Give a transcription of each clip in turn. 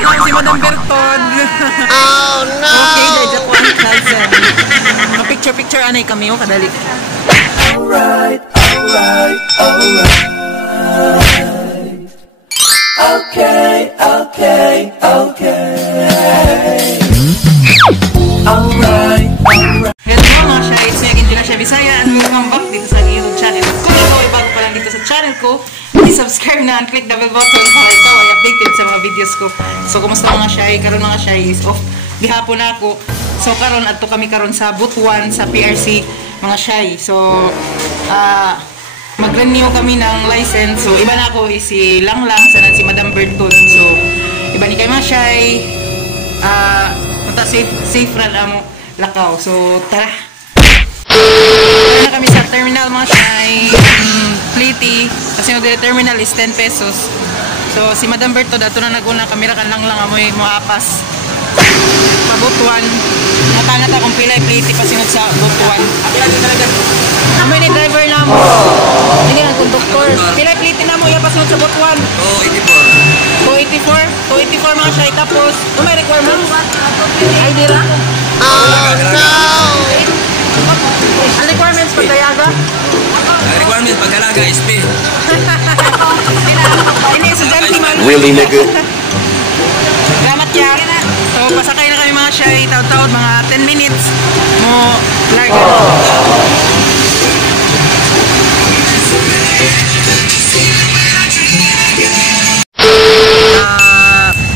si Madam Bertod. Oh no! Okay, dahil ako ang cousin. Picture-picture anay kami, kadali. Alright. Okay. Alright. Hello mga siya, it's me again, Gina Siya Bisaya, and welcome back dito sa YouTube channel. Kung ikaw ay bago pa lang dito sa channel ko, please subscribe na and click the bell button para ikaw ay updated sa mga videos ko. So, kumusta mga siya? Karon mga siya is off. Gihapon na ako. So, karon adto kami karon sa Butuan sa PRC mga siya. So, mag-renew kami ng license. So, iba na ako is si Langlang, sana si Madam Bertod. So, iba ni kay mga siya punta safe run ang lakaw. So, tara! Tara na kami sa terminal mga siyay. Pliti. Kasi yung terminal is 10 pesos. So, si Madam Bertod, ato na naguna kamera kan lang amoy mo apas. Pabutuan. Natangat akong pilay pliti pasinod sa Butuan. Amoy ni driver na mo. Hindi ang konduktor. Pilay pliti na mo, pasinod sa Butuan. 284 mga siya. Tapos, may requirements? Ay, di ra? Oh no! Ang requirements pag dayaga? Ang requirement pag-alaga is pay. Ini, estudyante man. Really, nigga? Salamat ya. So, pasakay na kami mga siya. Taod-taod, mga 10 minutes. Mo, larga.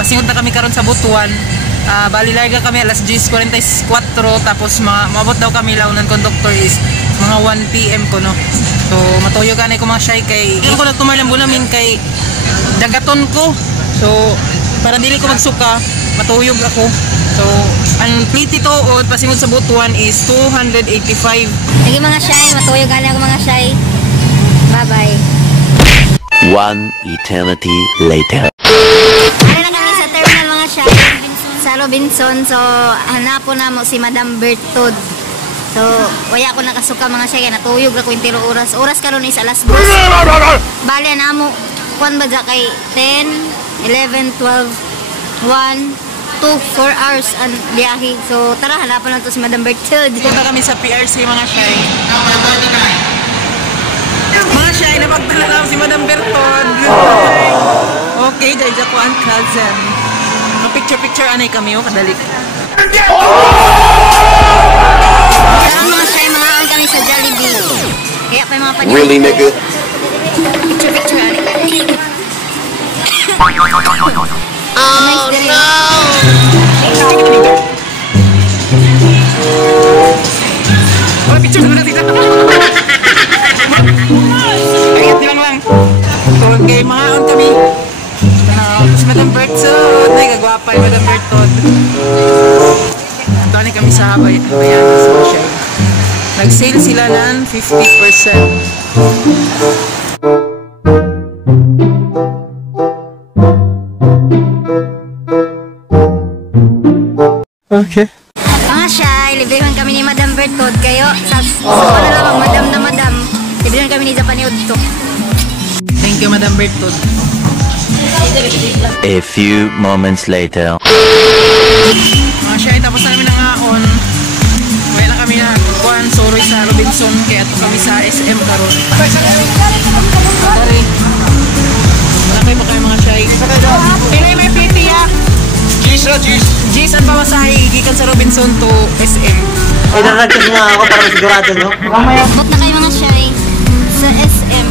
Pasingot na kami karon sa Butuan. Bali larga kami alas 10:44 tapos maabot daw kami launan conductor is mga 1 PM ko no. So matuyo ganay ko mga shy kay hindi ko nagtumalang bulamin kay dagaton ko. So para dili ko magsuka, matuyog ako. So ang pliti to o pasingot sa Butuan is 285. Sige mga shy, matuyog ganay ako mga shy. Bye bye. One eternity later. Ano na kami sa terminal mga shy? Sa Robinson. So hanapon na mo si Madam Bertod. So waya ako nakasuka mga shy, natuyog ako intiro oras. Oras karon is alas 2. Bali na mo kuan ba kay 10, 11, 12, 1, 2, 4 hours ang biyahe. So tara hanapan na to si Madam Bertod. Punta kami sa PRC mga shy. Mga shy, napagdala namin si Madam Bertod. Okay, dahil ako ang cousin. Picture-picture anay kami, kadali. Tara mga shy, mga ang kami sa Jollibee. Kaya pa yung mga panyo. Really, nigga? Picture anay. Oh no! Oh, picture dulu natin. Ayat nilang lang. So, okay, mahaon kami. Si Madam Bertod. Ay, kagwapa yung Madam Bertod. Ito kami sa Habayanan sa Masyay. Nag-sale sila ng 50%. Okay. Mga shy, librihan kami ni Madam Bertod. Kayo, sa na lang madam na madam. Librihan kami ni Japaniod to. Thank you, Madam Bertod. A few moments later. Mga shy, tapos namin nangaon. Kaya na kami na kuhan, soroy sa Robinson. Kaya ito kami sa SM karon. Sorry. Malaki pa kayo mga shy. Pinoy may pliti ya. G's ang pamasahe, gikan sa Robinson to SM. Ay, naragkas nga ako para masigurado, no? Book na kayo mga shy sa SM.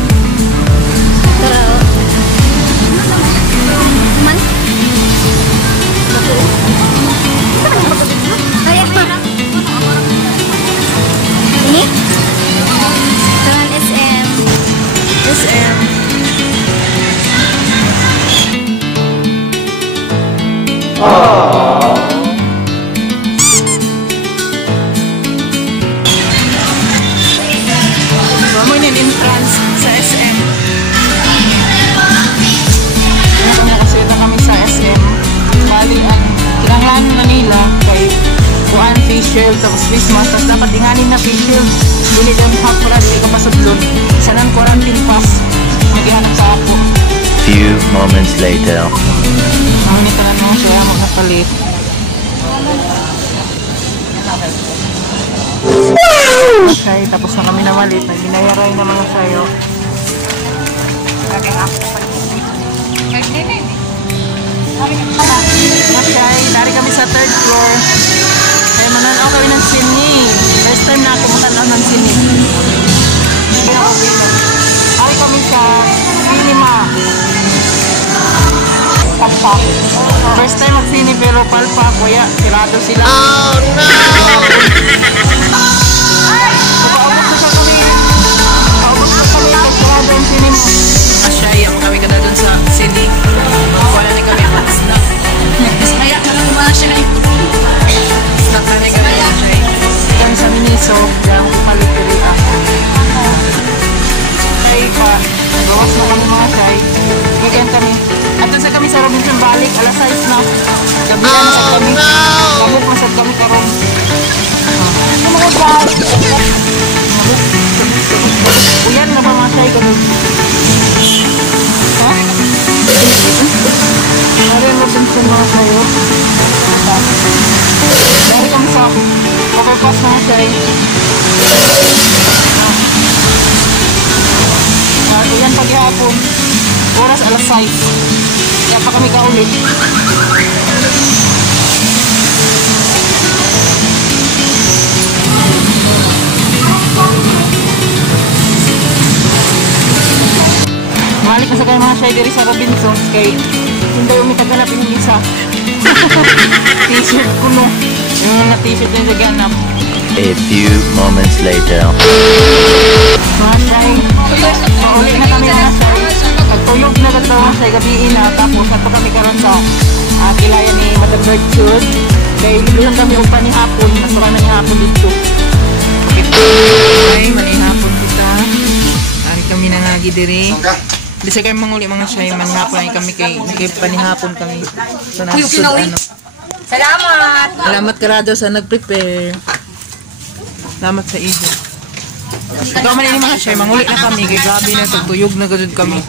Tara. Man? Ay, ini? Taman SM. SM. Mamoy na entrance sa SM. Nakasita kami sa SM. Bali, ang kinanglan na nila kay kuan face shield tapos face mask. Tapos dapat inganin na face shield. Dili dyan half rad, di ka pasudlon. Sanan quarantine pass. Naghihanap sa ako. Few moments later. Mamunita na mo siya. palit. Okay, tapos na kami namalit. Binayaray na mga sayo. Okay, dari kami sa 3rd floor. Kaya mananaw kami ng sini. First time na ako matanaw ng sini. Dari kami sa cinema. Palpa. First time mag-sini pero palpa. Kuya, sirado sila. Oh no! Asyay, ako kami kada dun sa sini. Wala ni kami mga snack. Kaya ka lang mga siya. Snack kami kami asyay. Kami sa Miniso, yung palipiri ako. Kaya pa, gawas na kami mga asyay. Ganyan kami. At nasa kami sa Robinson balik, alas 6 na. Gabi na sa kami. Kabuk masad kami karon. Uyan na ba mga asyay ko dun? Ha? Dari Robinson mga sayo. Dari kami sa overpass mga asyay. Uyan paghihapon. Oras alas 6. Kaya pa kami kaulit. Malik na sa kayo mga shy diri sa Robinsons kay hindi yung mitaganap yung isa. T-shirt ko no. Yung na t-shirt na naganap. A few moments later. Mga shy, mauli na kami mga shy. Nagtuyog na ganda mga shy gabiin na. Tapos nato kami karon sa kilaya ni Madam Berthoud. Kaya ilibuhan kami upa ni hapon. Nasuka na ni hapon dito. Okay, manihapon kita. Ari kami nangagi diri. Bisa kayo manguli mga shy. Manihapon ay kami kay panihapon kami. So nasusod ano. Salamat! Salamat karado sa nag-prepare. Salamat sa iyo. Ikaw man yung mga shy, manguli na kami. Kaya grabe na, tagtuyog na gano'n kami.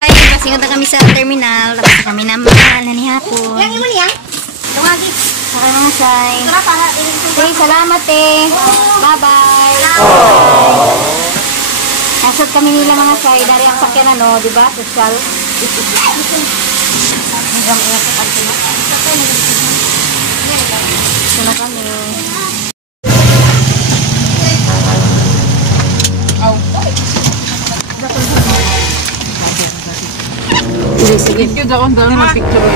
Ay, pasingot na kami sa terminal. Tapos na kami naman na ni hapon. Yang imo niyang? Tungagi. Okay mga shy. Okay, salamat eh. Bye-bye. Nasod kami nila mga shy. Dari ang sakyan ano, di ba? Social. Ito na kami. Sige, sige. Ito akong dalang mga picture.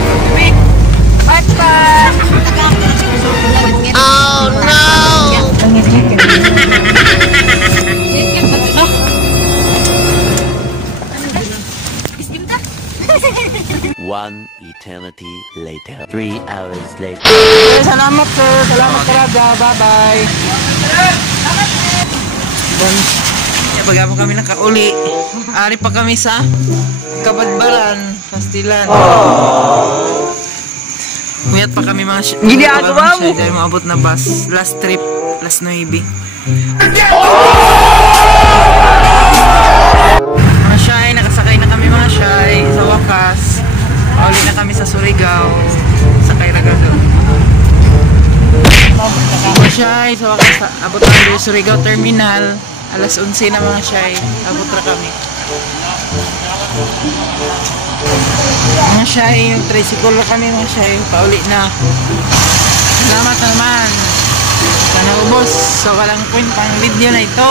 Oh no! One eternity later. 3 hours later. Salamat sir. Salamat talaga. Bye-bye. Pagkamo kami nakauli. Ari pa kami sa Kabadbaran, Pastilan. Kuyat pa kami mga gini agawa mo. Dahil maabot na bus. Last trip. Last 9. Mga shy, nakasakay na kami mga shy. Sa wakas. Pauli na kami sa Surigao. Sakay Ragado. Mga shy, sa wakas. Abot na kami sa Surigao Terminal. Alas 11 na mga shy. Abot na kami. Mga shy, yung tricycle na kami mga shy. Pauli na. Salamat naman. Sana ubos. So walang point pang video na ito.